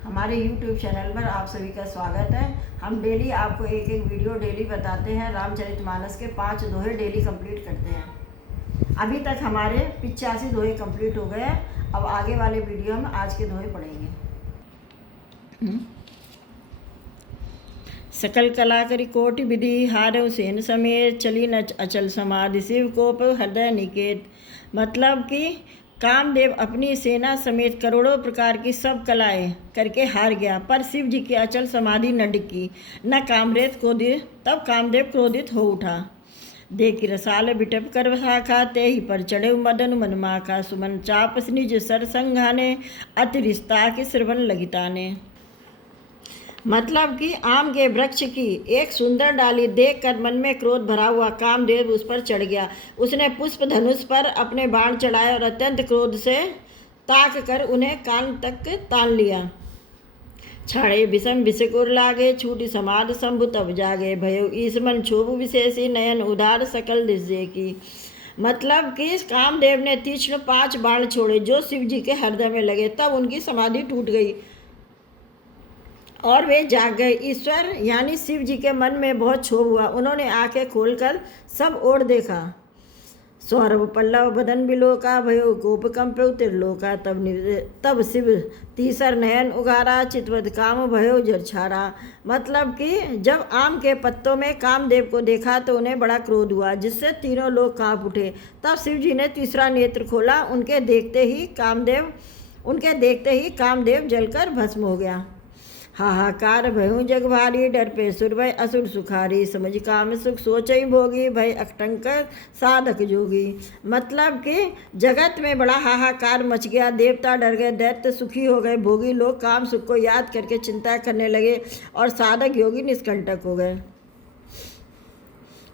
हमारे YouTube channel पर आप सभी का स्वागत है। हम डेली आपको एक एक वीडियो डेली बताते हैं। रामचरितमानस के 5 दोहे डेली कंप्लीट करते हैं। अभी तक हमारे 85 दोहे कंप्लीट हो गए हैं। अब आगे वाले वीडियो में आज के दोहे पढ़ेंगे। सकल कला करी कोटि विधि हारव सेन समेत चली न अचल समाधि शिव कोप हृदय निकेत। मतलब कि कामदेव अपनी सेना समेत करोड़ों प्रकार की सब कलाएं करके हार गया, पर शिव जी की अचल समाधि न डिकी न कामरेत क्रोधित। तब कामदेव क्रोधित हो उठा। देखी रसाल बिटप कर शाखा ते ही पर चढ़े मदन मन माखा। सुमन चाप निज सर संघाने अति रिश्ता की श्रवण लगिताने। मतलब कि आम के वृक्ष की एक सुंदर डाली देखकर मन में क्रोध भरा हुआ कामदेव उस पर चढ़ गया। उसने पुष्प धनुष पर अपने बाण चढ़ाए और अत्यंत क्रोध से ताक कर उन्हें कान तक तान लिया। छाड़े विषम विषकुर लागे छूटी समाध शंभु तब जागे भयो ईसमन क्षोभ विशेषी नयन उधार सकल दिशे की। मतलब कि कामदेव ने तीक्ष्ण 5 बाण छोड़े जो शिव जी के हृदय में लगे, तब उनकी समाधि टूट गई और वे जाग गए। ईश्वर यानी शिव जी के मन में बहुत क्षोभ हुआ। उन्होंने आंखें खोलकर सब ओर देखा। सौरभ पल्लव बदन बिलोका भयो कोप कंप्यो त्रिलोका। तब शिव तीसर नयन उगारा चितवत काम भयो जरछारा। मतलब कि जब आम के पत्तों में कामदेव को देखा तो उन्हें बड़ा क्रोध हुआ, जिससे तीनों लोग कांप उठे। तब शिव जी ने तीसरा नेत्र खोला। उनके देखते ही कामदेव जलकर भस्म हो गया। हाहाकार भयु जग भारी डर पे सुर भय असुर सुखारी। समझ काम सुख सोचई भोगी भय अकटंक साधक जोगी। मतलब कि जगत में बड़ा हाहाकार मच गया। देवता डर गए, दैत्य सुखी हो गए, भोगी लोग काम सुख को याद करके चिंता करने लगे और साधक योगी निष्कंटक हो गए।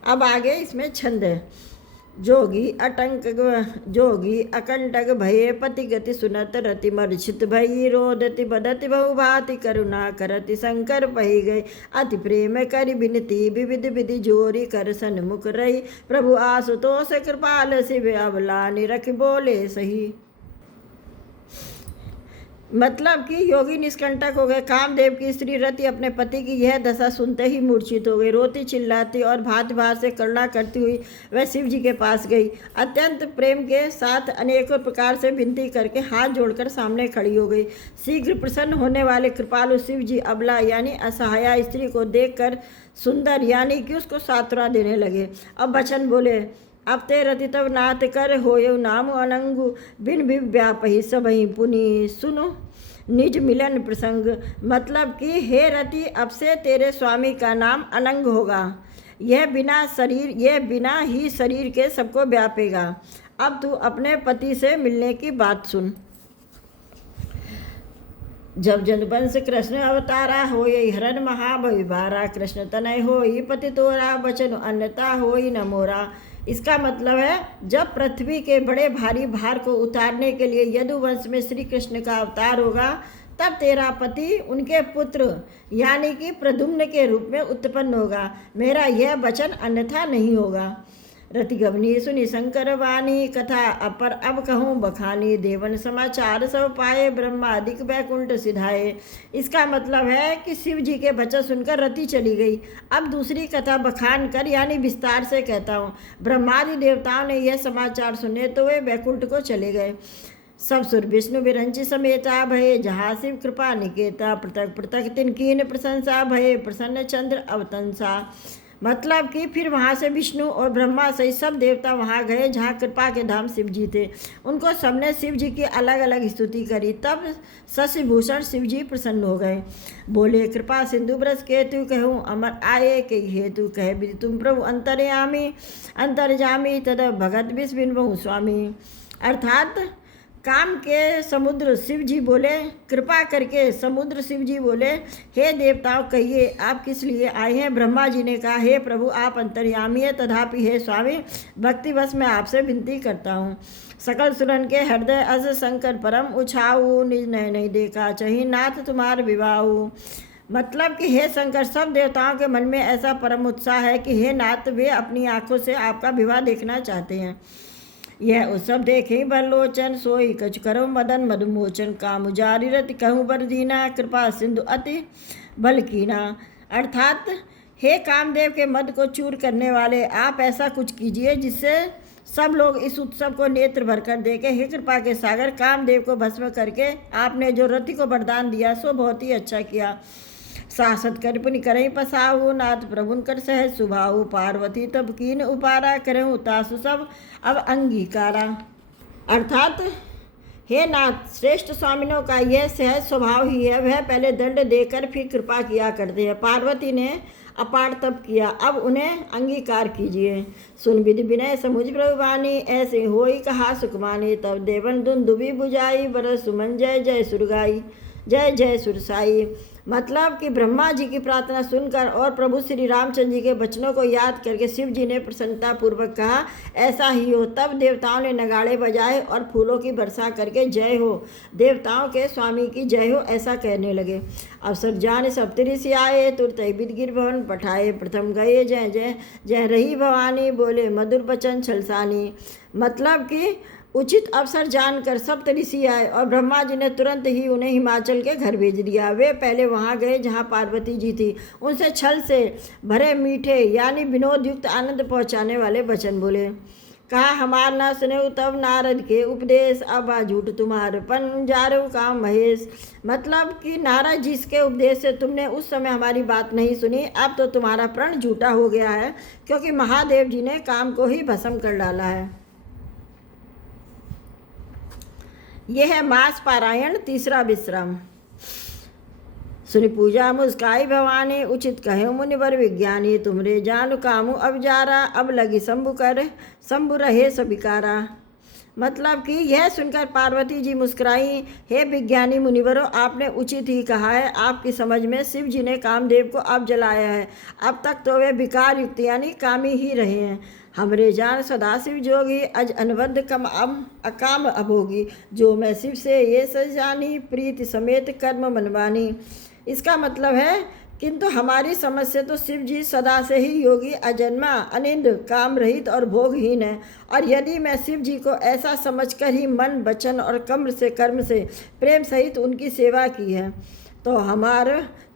अब आगे इसमें छंद है। जोगी अकंटक भये पति गति सुनत रति मर्छित भई रोदति बदति बहुभाति करुणा करति शंकर पही गई। अति प्रेम करि बिनती विविध विधि जोरी कर सन्मुख रही। प्रभु आशुतोष कृपाल शिव अबलानि रख बोले सही। मतलब कि योगी निष्कंटक हो गए। कामदेव की स्त्री रति अपने पति की यह दशा सुनते ही मूर्छित हो गई। रोती चिल्लाती और भांति भांति से करुणा करती हुई वह शिव जी के पास गई। अत्यंत प्रेम के साथ अनेकों प्रकार से विनती करके हाथ जोड़कर सामने खड़ी हो गई। शीघ्र प्रसन्न होने वाले कृपालु शिव जी अबला यानी असहाया स्त्री को देखकर सुंदर यानी कि उसको सांत्वना देने लगे। अब वचन बोले। अब ते रति तब नाथ कर होयु नाम अनंगु बिन व्यापही सबही पुनि सुनो निज मिलन प्रसंग। मतलब कि हे रति, अब से तेरे स्वामी का नाम अनंग होगा। यह बिना ही शरीर के सबको व्यापेगा। अब तू अपने पति से मिलने की बात सुन। जब जनवंश कृष्ण अवतारा होई हरण महाभविभारा। कृष्ण तनय होई पति तोरा वचन अन्यता होई न मोरा। इसका मतलब है जब पृथ्वी के बड़े भारी भार को उतारने के लिए यदुवंश में श्री कृष्ण का अवतार होगा, तब तेरा पति उनके पुत्र यानी कि प्रद्युम्न के रूप में उत्पन्न होगा। मेरा यह वचन अन्यथा नहीं होगा। रति गवनी सुनी शंकर वाणी कथा अपर अब कहूँ बखानी। देवन समाचार सब पाए ब्रह्मा अधिक वैकुंठ सिधाए। इसका मतलब है कि शिव जी के वचन सुनकर रति चली गई। अब दूसरी कथा बखान कर यानी विस्तार से कहता हूँ। ब्रह्मादि देवताओं ने यह समाचार सुने तो वे वैकुंठ को चले गए। सब सुर विष्णु विरंची समेता भये जहाँ शिव कृपा निकेता। पृथक पृथक तिनकीन प्रशंसा भये प्रसन्न चंद्र अवतंसा। मतलब कि फिर वहाँ से विष्णु और ब्रह्मा सहित सब देवता वहाँ गए जहाँ कृपा के धाम शिव जी थे। उनको सबने शिव जी की अलग अलग स्तुति करी। तब शशिभूषण शिव जी प्रसन्न हो गए। बोले कृपा सिंधु ब्रज केतु कहूँ अमर आये के हेतु। कहे विधि तुम प्रभु अंतर्जामी तद भगत विस्बिन स्वामी। अर्थात काम के समुद्र शिव जी बोले, कृपा करके समुद्र शिव जी बोले, हे देवताओं कहिए आप किस लिए आए हैं। ब्रह्मा जी ने कहा, हे प्रभु आप अंतर्यामी है, तथापि हे स्वामी भक्तिवश मैं आपसे विनती करता हूँ। सकल सुरन के हृदय अस शंकर परम उछाऊ निज नय नहीं देखा चही नाथ तुम्हार विवाहू। मतलब कि हे शंकर, सब देवताओं के मन में ऐसा परम उत्साह है कि हे नाथ वे अपनी आंखों से आपका विवाह देखना चाहते हैं। यह उत्सव देखे बरलोचन, सोई कछु करो मदन मधुमोचन, काम जारी रति कहूँ बर दीना, कृपा सिंधु अति बल कीना। अर्थात हे कामदेव के मद को चूर करने वाले, आप ऐसा कुछ कीजिए जिससे सब लोग इस उत्सव को नेत्र भरकर देखें। हे कृपा के सागर, कामदेव को भस्म करके आपने जो रति को वरदान दिया सो बहुत ही अच्छा किया। सासत कर पुनि करई पसाऊ, नाथ प्रभुन कर सहज सुभाऊ, पार्वती तब कीन उपारा, करऊँ तासु सब अब अंगीकारा। अर्थात हे नाथ, श्रेष्ठ स्वामिनों का यह सहज स्वभाव ही है, वह पहले दंड देकर फिर कृपा किया करते हैं। पार्वती ने अपार तप किया, अब उन्हें अंगीकार कीजिए। सुन विधि विनय समुझ प्रभुवानी, ऐसे होई कहा सुखमानी, तब देवन दुंदुबी बुझाई, बरस सुमन जय जय सुरगाई, जय जय सुरसाई। मतलब कि ब्रह्मा जी की प्रार्थना सुनकर और प्रभु श्री रामचंद्र जी के वचनों को याद करके शिव जी ने प्रसन्नता पूर्वक कहा, ऐसा ही हो। तब देवताओं ने नगाड़े बजाए और फूलों की वर्षा करके जय हो, देवताओं के स्वामी की जय हो, ऐसा कहने लगे। अवसर जान सप्तऋषि आए, तुरत विदगिर भवन पठाए, प्रथम गए जय जय जय रही भवानी, बोले मधुर बचन छलसानी। मतलब कि उचित अवसर जानकर सप्त ऋषि आए और ब्रह्मा जी ने तुरंत ही उन्हें हिमाचल के घर भेज दिया। वे पहले वहां गए जहां पार्वती जी थी, उनसे छल से भरे मीठे यानी विनोद युक्त आनंद पहुंचाने वाले वचन बोले। कहा, हमार न सुने तब नारद के उपदेश, अब झूठ तुम्हारे पन जारो काम महेश। मतलब कि नारद जी के उपदेश से तुमने उस समय हमारी बात नहीं सुनी, अब तो तुम्हारा प्रण झूठा हो गया है, क्योंकि महादेव जी ने काम को ही भस्म कर डाला है। यह है मास पारायण तीसरा विश्राम। सुनि पूजा मुस्काई भवानी, उचित कहे मुनिवर विज्ञानी, तुमरे जानु कामु अब जारा, अब लगी शंभु कर शंभु रहे सबिकारा। मतलब कि यह सुनकर पार्वती जी मुस्कुराई, हे विज्ञानी मुनिवरों, आपने उचित ही कहा है। आपकी समझ में शिव जी ने कामदेव को अब जलाया है, अब तक तो वे विकार युक्त यानी कामी ही रहे हैं। हमरे जान सदाशिव जोगी, अज अनबद्ध कम अकाम अभोगी, जो मैं शिव से ये सजानी, प्रीति समेत कर्म मनवानी। इसका मतलब है, किंतु हमारी समझ से तो शिव जी सदा से ही योगी, अजन्मा, अनिंद, काम रहित और भोगहीन है। और यदि मैं शिव जी को ऐसा समझकर ही मन, वचन और कर्म से प्रेम सहित उनकी सेवा की है,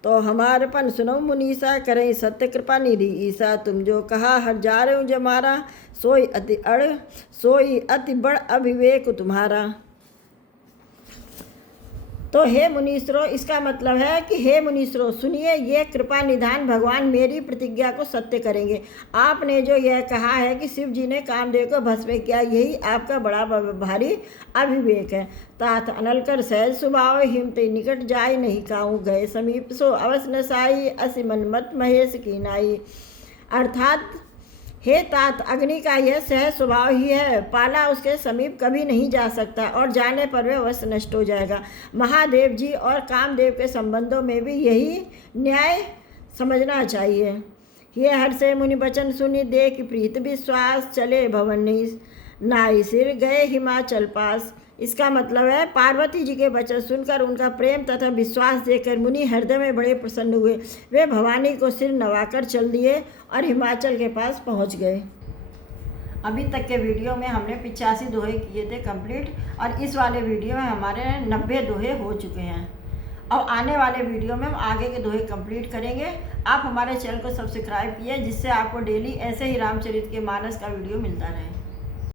तो हमारपन सुनो मुनीसा, करें सत्य कृपा निधि ईसा। तुम जो कहा हर जा रहे हो जमारा, सोई अति बड़ अभिवेक तुम्हारा। तो हे मुनीश्वरों, इसका मतलब है कि हे मुनीश्वरों सुनिए, ये कृपा निधान भगवान मेरी प्रतिज्ञा को सत्य करेंगे। आपने जो यह कहा है कि शिव जी ने कामदेव को भस्म किया, यही आपका बड़ा भारी अभिवेक है। तात अनल कर सहज स्वभाव, हिमते निकट जाय नहीं काहूँ, गए समीप सो अवश्य न साई, असि मन मत महेश की नाई। अर्थात हे तात, अग्नि का यह सहज स्वभाव ही है, पाला उसके समीप कभी नहीं जा सकता और जाने पर वह अवश्य नष्ट हो जाएगा। महादेव जी और कामदेव के संबंधों में भी यही न्याय समझना चाहिए। ये हर से मुनि वचन सुनी, देख प्रीत विश्वास, चले भवन नाई सिर, गए हिमाचल पास। इसका मतलब है, पार्वती जी के वचन सुनकर उनका प्रेम तथा विश्वास देखकर मुनि हृदय में बड़े प्रसन्न हुए। वे भवानी को सिर नवाकर चल दिए और हिमाचल के पास पहुंच गए। अभी तक के वीडियो में हमने 85 दोहे किए थे कंप्लीट, और इस वाले वीडियो में हमारे 90 दोहे हो चुके हैं। अब आने वाले वीडियो में हम आगे के दोहे कंप्लीट करेंगे। आप हमारे चैनल को सब्सक्राइब किए, जिससे आपको डेली ऐसे ही रामचरित के मानस का वीडियो मिलता रहे।